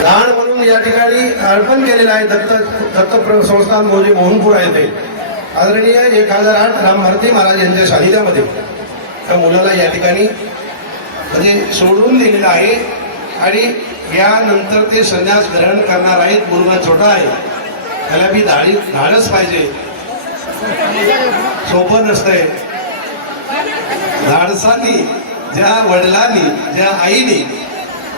दान म्हणून या ठिकाणी अर्पण केलेलं आहे दत्त संस्थान मोजे मोहनपूर येथे आदरणीय 1008 राम भारती महाराज यांच्या सानिध्यामध्ये त्या मुलाला या ठिकाणी म्हणजे सोडून दिलेलं आहे आणि यानंतर ते संन्यास ग्रहण करणार आहेत. मुलगा छोटा आहे, त्याला बी धाडच पाहिजे, सोपं नसतंय. धाडसानी ज्या वडिलांनी ज्या आईने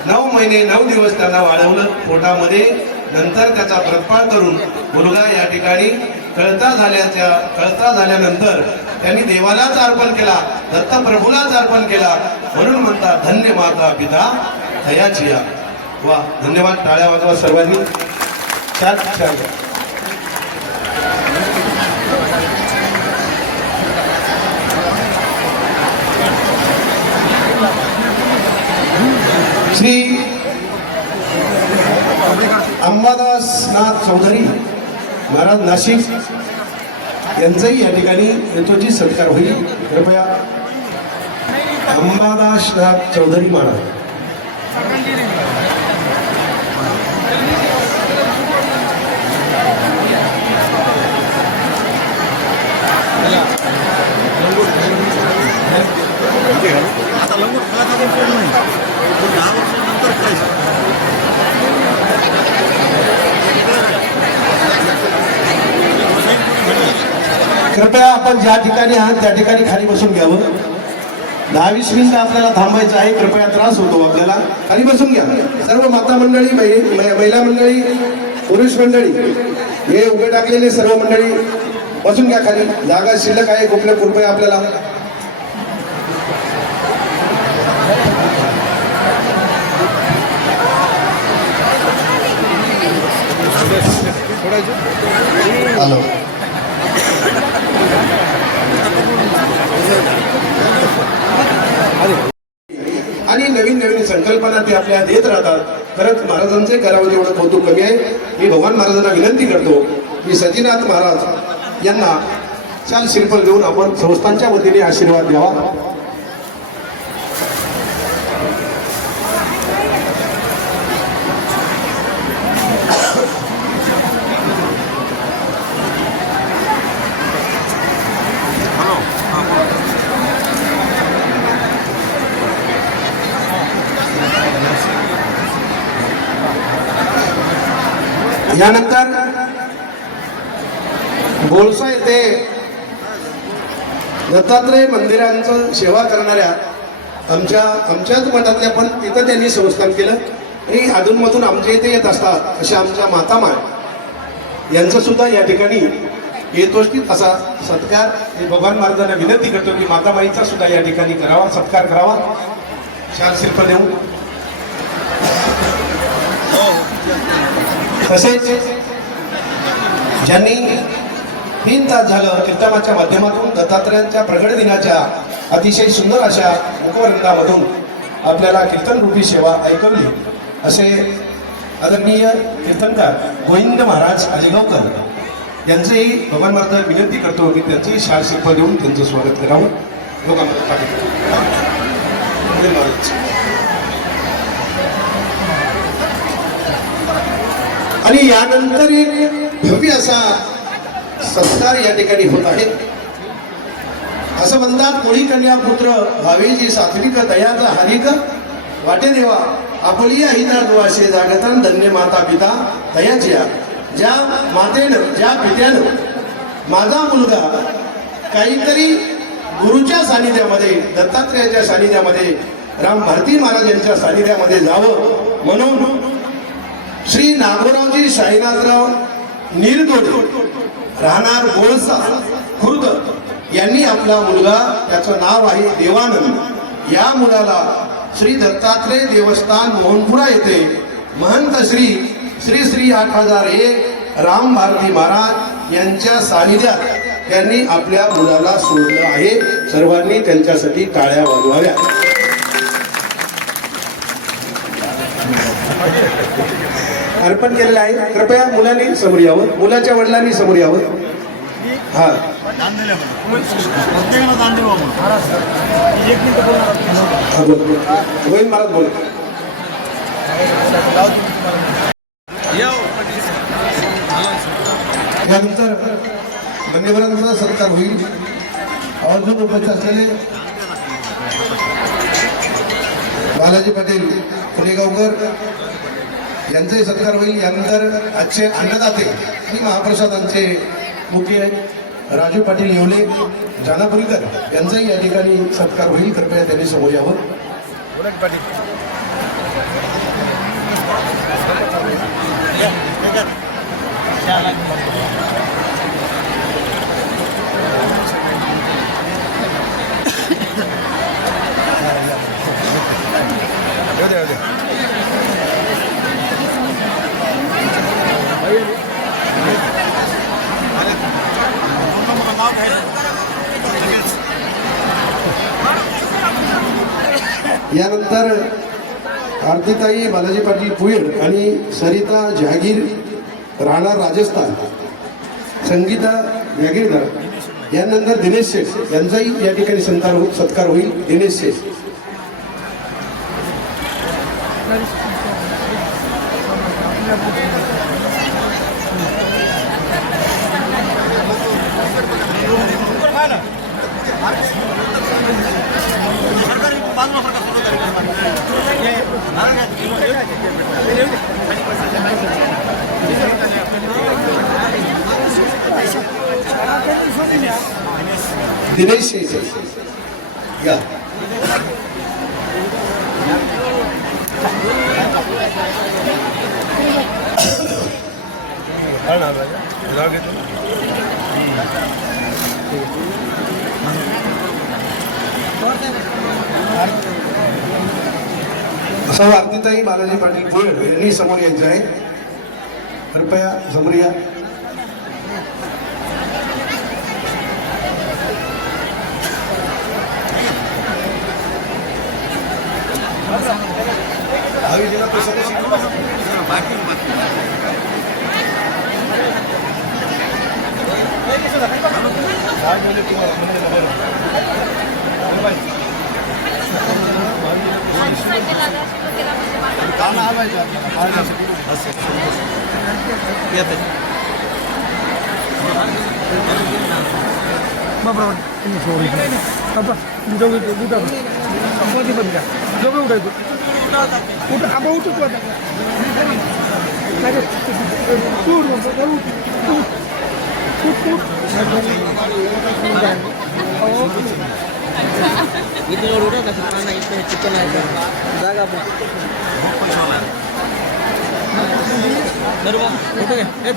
9 महिने 9 दिवस त्यांना वाढवलं पोटामध्ये, नंतर त्याचा प्रतपाळ करून मुलगा या ठिकाणी कळता झाल्यानंतर त्यांनी देवालाच अर्पण केला, दत्तप्रभूलाच अर्पण केला. म्हणून म्हणतात धन्य माता पिता दयाची या. वा, धन्यवाद. टाळ्या वाजवा सर्वांनी. छान छान. श्री अंबादासनाथ चौधरी महाराज नाशिक यांचाही या ठिकाणी यथोचित सत्कार होईल. कृपया अंबादासनाथ चौधरी महाराज. कृपया आपण ज्या ठिकाणी आहात त्या ठिकाणी खाली बसून घ्यावं. 10-20 मिनिटं आपल्याला थांबायचं आहे. कृपया त्रास होतो आपल्याला. खाली बसून घ्या. सर्व माता मंडळी, महिला मंडळी, पुरुष मंडळी, हे उभे टाकलेले सर्व मंडळी बसून घ्या खाली. जागा शिल्लक आहे. कुठल्या कृपया आपल्याला हॅलो. आणि नवीन नवीन संकल्पना ते आपल्याला देत राहतात. खरंच महाराजांचे करावं तेवढं कौतुक कमी आहे. मी भगवान महाराजांना विनंती करतो की सतीनाथ महाराज यांना चाल श्रीफळ देऊन आपण संस्थांच्या वतीने आशीर्वाद द्यावा. यानंतर बोळसा येथे दत्तात्रय मंदिरांचं सेवा करणाऱ्या आमच्याच मठातल्या पण तिथं त्यांनी संस्थान केलं आणि अधूनमधून आमच्या इथे येत असतात अशा आमच्या मातामाय यांचं सुद्धा या ठिकाणी येतोच असा सत्कार भगवान महाराजांना विनंती करतो की मातामाईचा सुद्धा या ठिकाणी करावा, सत्कार करावा. शाल शिल्प देऊ. तसेच ज्यांनी 3 तास झालं कीर्तनाच्या माध्यमातून दत्तात्रयांच्या प्रगट दिनाच्या अतिशय सुंदर अशा मुखवृंदामधून आपल्याला कीर्तन रूपी सेवा ऐकवली असे आदरणीय कीर्तनकार गोविंद महाराज अलिगावकर यांचेही भगवान महाराज विनंती करतो की त्यांचेही शाल शिल्प देऊन त्यांचं स्वागत करावं. आणि यानंतर एक भव्य असा सत्कार या ठिकाणी होत आहे. असं म्हणतात मुळी कन्या पुत्र व्हावे जी सात्विक दयाचा हानिक वाटे देवा आपली हिता दुआशे जागतान धन्य माता पिता दयाची. ज्या मातेनं ज्या पित्यानं माझा मुलगा काहीतरी गुरुच्या सानिध्यामध्ये दत्तात्रयाच्या सानिध्यामध्ये राम भारती महाराज यांच्या सानिध्यामध्ये जावं म्हणून श्री नागोरावजी साईनाथराव निरगोडे राहणार बोळसा खुर्द यांनी आपला मुलगा त्याचं नाव आहे देवानंद, या मुलाला श्री दत्तात्रय देवस्थान मोहनपुरा येथे महंत श्री श्री श्री 8001 राम भारती महाराज यांच्या सानिध्यात त्यांनी आपल्या मुलाला सोडलं आहे. सर्वांनी त्यांच्यासाठी टाळ्या वाजवाव्या. अर्पण केलेलं आहे. कृपया मुलांनी समोर यावं, मुलाच्या वडिलांनी समोर यावं. हा गोविंद महाराज बोल. मान्यवरांचा सत्कार होईल. अजून उपस्थित असलेले बालाजी पाटील पुणेगावकर यांचाही सत्कार होईल. यानंतर आजचे अन्नदाते आणि महाप्रसादांचे मुख्य राजू पाटील येवले जानापुरीकर यांचाही या ठिकाणी सत्कार होईल. कृपया त्यांनी समोर यावं. यानंतर आरतीताई बालाजी पाटील पुयड आणि सरिता जहागीर राहणार राजस्थान, संगीता वेगेरकर यानंतर दिनेश शेठ यांचाही या ठिकाणी सत्कार होईल. दिनेश शेठ दिनेश या असं आरतीताई बालाजी पाटील पुयड यांनी समोर यायचं आहे. कृपया समोर या.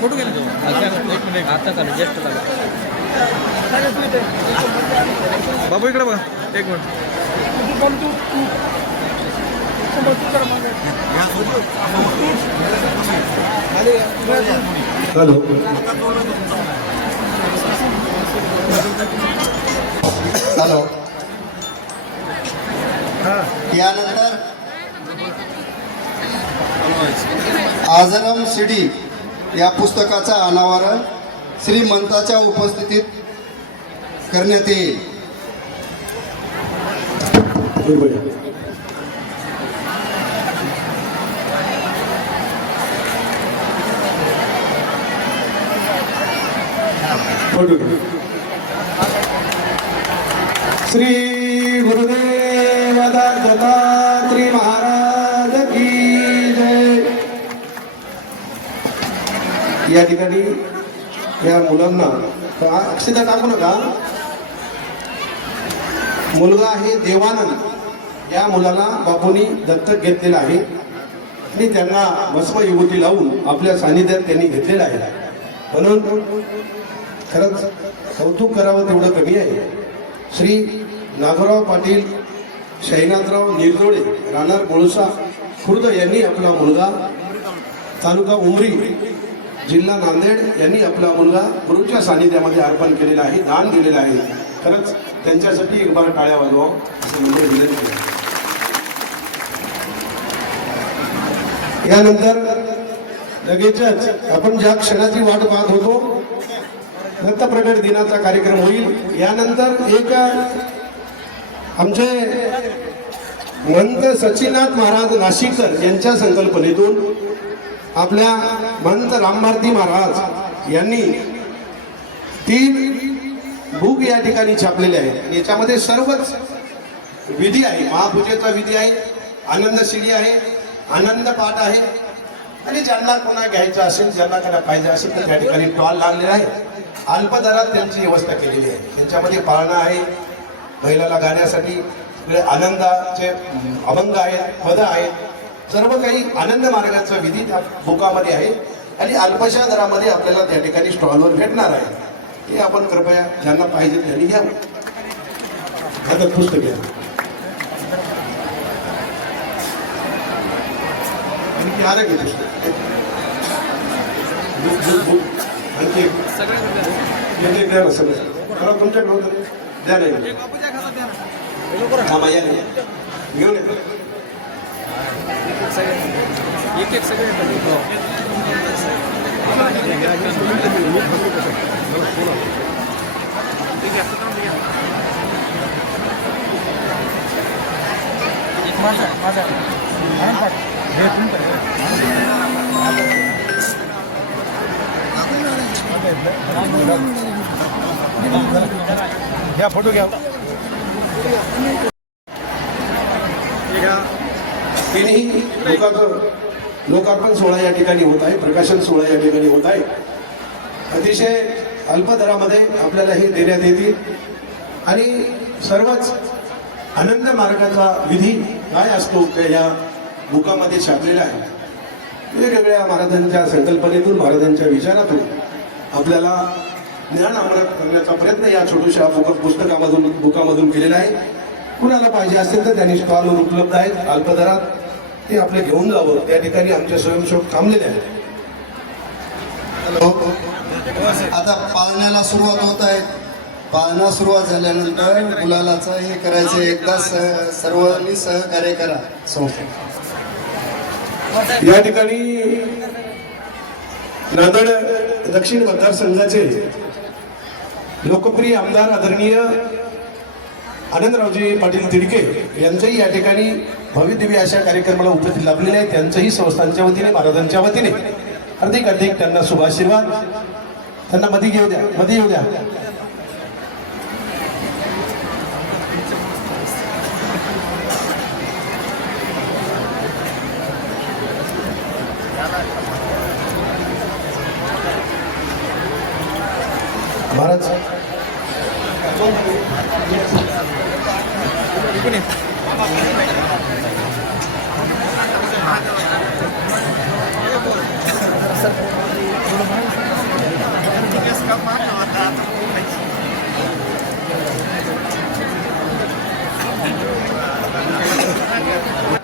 फोटो घे आता चालू जस्ट बाबू इकडे बघा एक मिनिट. Hello hello. यानंतर आजरम सिडी या पुस्तकाचा अनावरण श्रीमंताच्या उपस्थितीत करण्यात येईल. श्री गुरुदेव दत्तात्रय महाराज की जय. या ठिकाणी या मुलांना अक्षता टाकू नका. मुलगा आहे देवानंद. या मुलाला बापूंनी दत्तक घेतलेला आहे आणि त्यांना भस्म युवती लावून आपल्या सानिध्यात त्यांनी घेतलेलं आहे. म्हणून खरंच कौतुक करावं तेवढं कमी आहे. श्री नागोराव पाटील शैनाथराव निरजोडे राहणार बोळसा खुर्द यांनी आपला मुलगा, तालुका उमरी जिल्हा नांदेड यांनी आपला मुलगा गुरुच्या सानिध्यामध्ये अर्पण केलेला आहे, दान दिलेलं आहे. खरंच त्यांच्यासाठी एक बार टाळ्या वाजवा असं म्हणजे विनंती आहे. यानंतर लगेचच आपण ज्या क्षणाची वाट पाहत होतो दत्त प्रगट दिनाचा कार्यक्रम होईल. यानंतर एक आमचे महंत सचिनाथ महाराज नाशिककर यांच्या संकल्पनेतून आपल्या महंत रामभारती महाराज यांनी 3 बुक या ठिकाणी छापलेले आहेत आणि याच्यामध्ये सर्वच विधी आहे. महापूजेचा विधी आहे, आनंद शिडी आहे, आनंद पाठ आहे आणि ज्यांना कोणा घ्यायचं असेल, ज्यांना कोणा पाहिजे असेल तर त्या ठिकाणी स्टॉल लागलेला आहे. अल्प दरात त्यांची व्यवस्था केलेली आहे. त्यांच्यामध्ये पाळणा आहे, महिलाला गाण्यासाठी इकडे आनंदाचे अभंग आहेत, पद आहेत, सर्व काही आनंद मार्गाचा विधी त्या बुकामध्ये आहे आणि अल्पशा दरामध्ये आपल्याला त्या ठिकाणी स्टॉलवर भेटणार आहे. हे आपण कृपया ज्यांना पाहिजे त्यांनी घ्यावं. आता पुस्तक घ्या. आणखी आलं की पुस्तक? आणखी एक. एक द्या ना सगळं. मला तुमच्याकडे होतं द्या नाही. थांबा या नाही. घेऊन येतो. एक एक सगळे घ्या फोटो घ्या. तिन्ही लोकार्पण सोहळा या ठिकाणी होत आहे, प्रकाशन सोहळा या ठिकाणी होत आहे. अतिशय अल्प दरामध्ये आपल्याला हे देण्यात येतील आणि सर्वच आनंद मार्गाचा विधी काय असतो त्या या बुकामध्ये छापलेला आहे. वेगवेगळ्या महाराजांच्या संकल्पनेतून, महाराजांच्या विचारातून आपल्याला ज्ञान अमृत करण्याचा प्रयत्न या छोट्याशा पुस्तकामधून बुकामधून केलेला आहे. कुणाला पाहिजे असेल तर त्यांनी स्टॉलवर उपलब्ध आहेत अल्प दरात, ते आपले घेऊन जावं. त्या ठिकाणी आमचे स्वयंसेवक थांबलेले आहेत. हॅलो, आता पाळण्याला सुरुवात होत आहे. पाळणा सुरुवात झाल्यानंतर गुलालाचं हे करायचं. एकदा सर्वांनी सहकार्य करा. या ठिकाणी नांदेड दक्षिण मतदारसंघाचे लोकप्रिय आमदार आदरणीय आनंदरावजी पाटील तिडके यांचंही या ठिकाणी भव्यदिव्य अशा कार्यक्रमाला उपस्थित लाभलेले आहे. त्यांचंही संस्थांच्या वतीने, महाराजांच्या वतीने अधिक त्यांना शुभाशीर्वाद. त्यांना मध्ये घेऊ द्या, मध्ये येऊ द्या. महाराज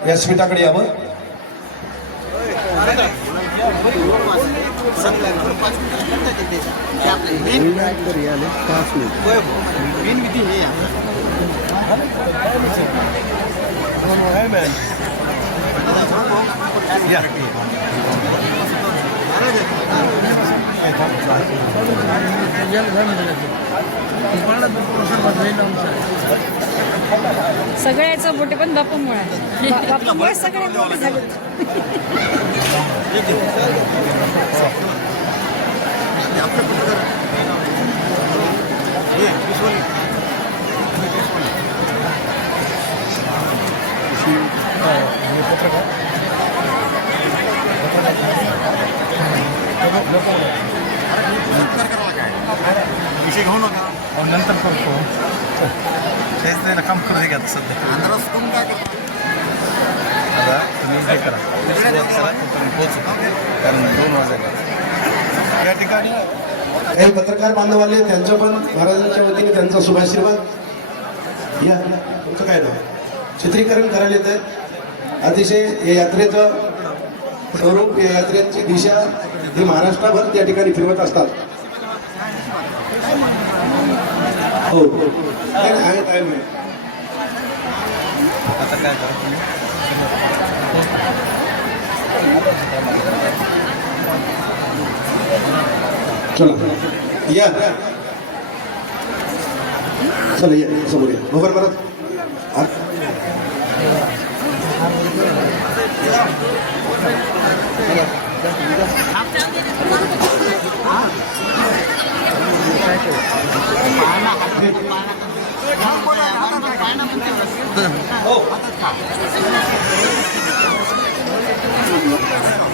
या स्मिताकडे यावं. सगळ्याचं मोठे पण बापूमुळे बापूमुळे सगळे मोठे झाले. विषय घेऊ नका, नंतर करतो. तेच नाही काम करू दे आता सध्या. आता तुम्ही हे करा, पोचू, कारण 2 वाजता या ठिकाणी काही पत्रकार बांधव आले, त्यांचं पण महाराजांच्या वतीने त्यांचा शुभाशीर्वाद. या तुमचं काय नाव? चित्रीकरण करायला येत आहे. अतिशय या यात्रेचं स्वरूप, या यात्रेची दिशा ही महाराष्ट्रभर त्या ठिकाणी फिरवत असतात. हो आहे टाइम आहे. आता काय करा तुम्ही चला या, चला या समोर या. बरोबर बरं.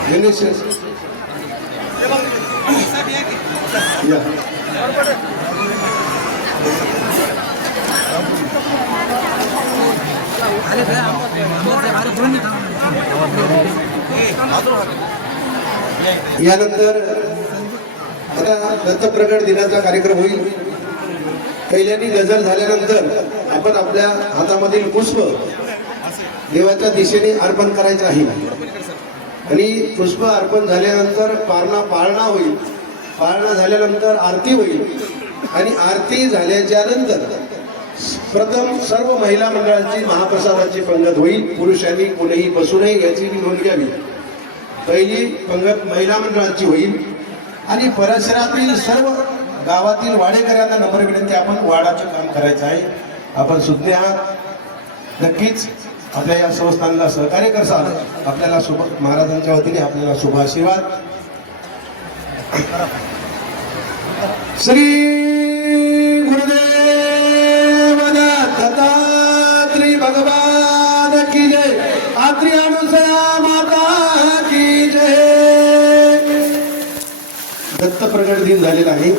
गणेश या. यानंतर आता दत्तप्रगट दिनाचा कार्यक्रम होईल. पहिल्यांदा गझल झाल्यानंतर आपण आपल्या हातामधील पुष्प देवाच्या दिशेने अर्पण करायचं आहे आणि पुष्प अर्पण झाल्यानंतर पाळणा होईल. पाळणा झाल्यानंतर आरती होईल आणि आरती झाल्याच्या नंतर प्रथम सर्व महिला मंडळाची महाप्रसादाची पंगत होईल. पुरुषांनी कोणीही बसू नये याची नोंद घ्यावी. पहिली पंगत महिला मंडळाची होईल आणि परिसरातील सर्व गावातील वाडेकऱ्यांना नम्र विनंती, आपण वाडाचं काम करायचं आहे. आपण सुज्ञ आहात, नक्कीच आपल्या या संस्थानाला सहकार्य करसाल. आपल्याला शुभ महाराजांच्या वतीने आपल्याला शुभ आशीर्वाद. श्री गुरुदेव दत्तात्रय भगवान की जय. आत्री अनुसया माता की जय. दत्त प्रगट दिन झालेला आहे.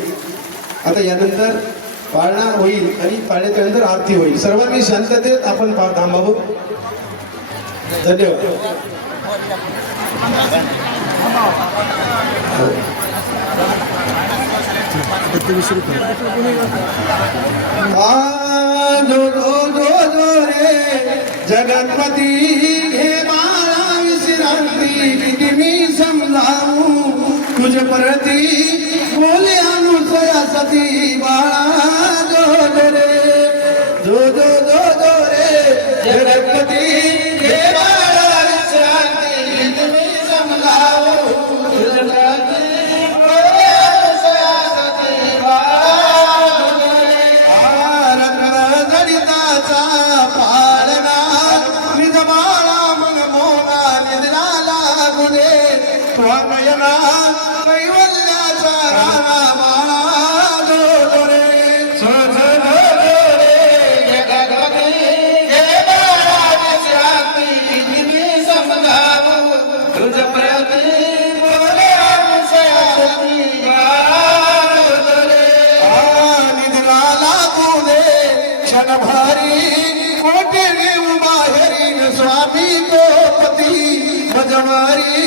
आता यानंतर पाळणा होईल आणि पाळण्याच्या नंतर आरती होईल. सर्वांनी शांततेत आपण थांबावं. धन्यवाद. जो रे जगतपती हे बाळा विश्रांती, किती मी समजावू तुझ परती बोले अनुसया सती. बाळा जो रे जगतपती हे बाळा विश्रांती, किती मी समजावू तुझ परती बोले अनुसया सती. गणिताचा पालना निज बाळा मग मोना निद्राला गुणे स्वामयना कैवल्याचा राणा. बाळा जो रे जगतपती हे बाळा विश्रांती, किती मी समजावू तुझ प्रती बोले अनुसया सती. निद्राला गुणे क्षणभारी कोटे बाहेरीन स्वामी तो पती भजवारी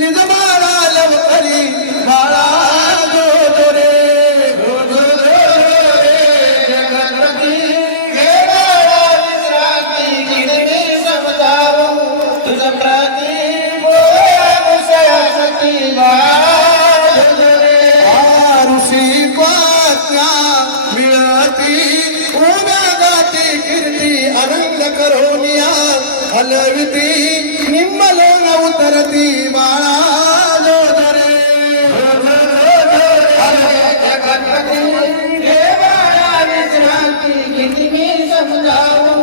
निज बाळा लवकरी. बाळा जो रे जगतपती हे बाळा विश्रांती, किती मी समजावू तुझ प्रती बोले अनुसया सती. ऋषी पत्न्या मिळती उभ्या गाती कीर्ती, आनंद करोनिया हलविती निम्मलोन उतरती. बाळा जो रे जगतपती हे बाळा विश्रांती, किती मी समजावू.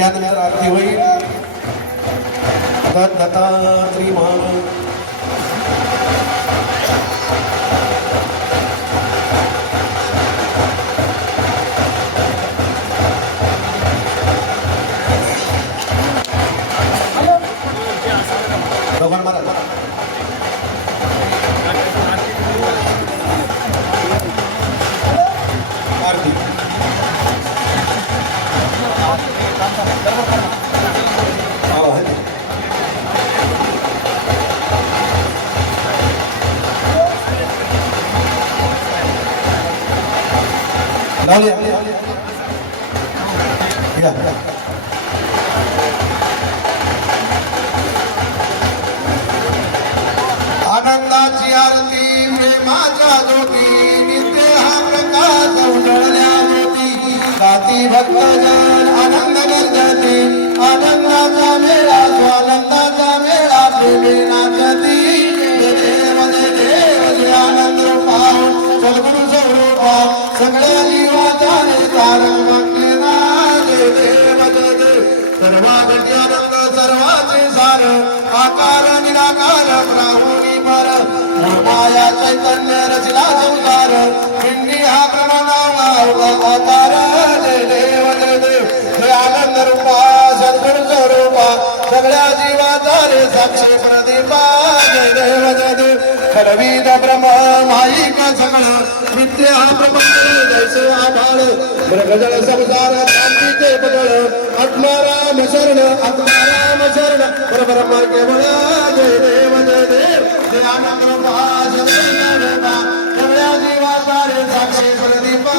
यानंतर आरती होईल. दत्तात्रय महाराज भगवान महाराज आरती. आनंदाची आरती प्रेमाच्या ज्योती, नित्य हा प्रकाश उजळल्या ज्योती. गाती भक्तजन आनंद गर्जती, आनंदाचा मेळा स्वानंदाचा मेळा प्रेमे नाचती. देव देव आनंद पाहून सद्गुरु स्वरूपा सगळ्या जीवाचा तारण देव सर्वागती आनंद सर्वाचे सार आकार निराकार राहुनी पर माया चैतन्य रचला संसार पिंडी हा प्रमाणावा आकार देव देव आनंद रूपा सद्गुण स्वरूपा सगळ्या जीवाचा रे साक्षी प्रदीपा जय देव जय देव खरवीद ब्रह्म माईक सगळ नित्य हा प्रपंच जैसे आभाळ प्रगजळ संसार शांतीचे बदळ आत्माराम शरण परब्रह्म केवळ जय देव जय देव जय आनंद रूपा सगळ्या जीवाचा रे साक्षी प्रदीपा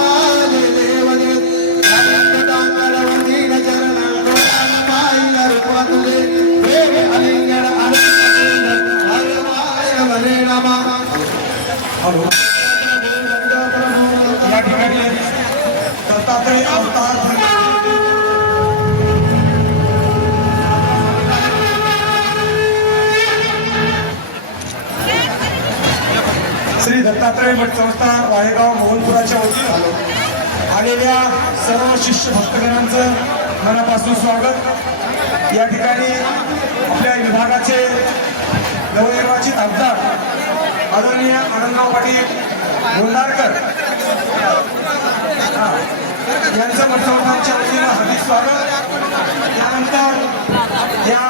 जय देव जय आनंद डांगर वंदीन चरण पाहिला रूपा तुझे प्रेम अलिंगन आनंद हरे माय हरे नामा या ठिकाणी दत्तात्रय अवतार श्री दत्तात्रय मठ संस्थान वाहेगाव मोहनपुराच्या वतीनं आलेल्या सर्व शिष्य भक्तगणांचं मनापासून स्वागत. या ठिकाणी आपल्या विभागाचे नवनिर्वाचित आमदार आदरणीय आनंदराव पाटील बोंडारकर यांचं मठ संस्थानच्या वतीनं हार्दिक स्वागत. त्यानंतर या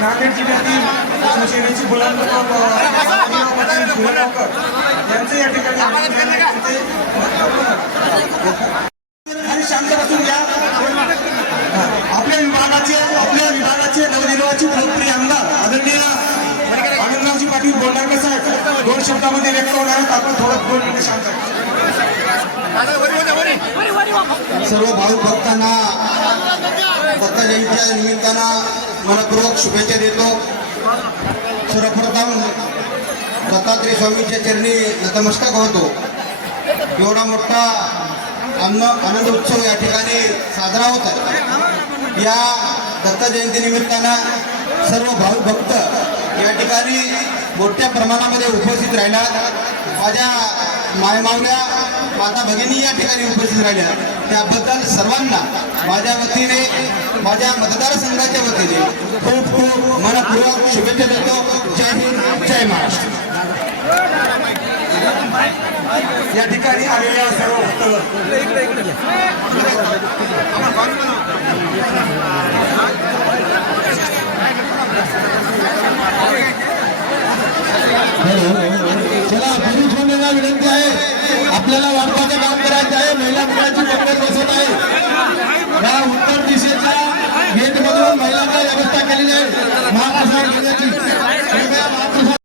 नांदेड जिल्ह्यातील शिवसेनेची बुलंद यांचे या ठिकाणी आणि शांत बसून घ्या. आपल्या विभागाचे नवनिर्वाचित लोकप्रिय आमदार आदरणीय आनंदरावजी पाटील बोंडारकर साहेब 2 शब्दामध्ये व्यक्त होणार आहेत. आपण थोडं 2 मिनिटं शांत सर्व भाविक भक्तांना दत्त जयंतीच्या निमित्तानं मनपूर्वक शुभेच्छा देतो. सर्वप्रथम दत्तात्रय स्वामींच्या चरणी नतमस्तक होतो. एवढा मोठा आनंद उत्सव या ठिकाणी साजरा होत आहे. या दत्त जयंती निमित्तानं सर्व भाविक भक्त या ठिकाणी मोठ्या प्रमाणामध्ये उपस्थित राहिला. माझ्या मायमावल्या माता भगिनी या ठिकाणी उपस्थित राहिल्या, त्याबद्दल सर्वांना माझ्या वतीने माझ्या मतदारसंघाच्या वतीने खूप खूप मनपूर्वक शुभेच्छा देतो. जय हिंद जय महाराष्ट्र. या ठिकाणी आलेल्या सर्व चला पुरुष मंडळाला विनंती आहे, आपल्याला वाटपाचं काम करायचं आहे. महिला मुलांची पद्धत बसत आहे. या उत्तर दिशेच्या गेट मधून महिलांना व्यवस्था केलेली आहे महाप्रसाद घेण्याची. कृपया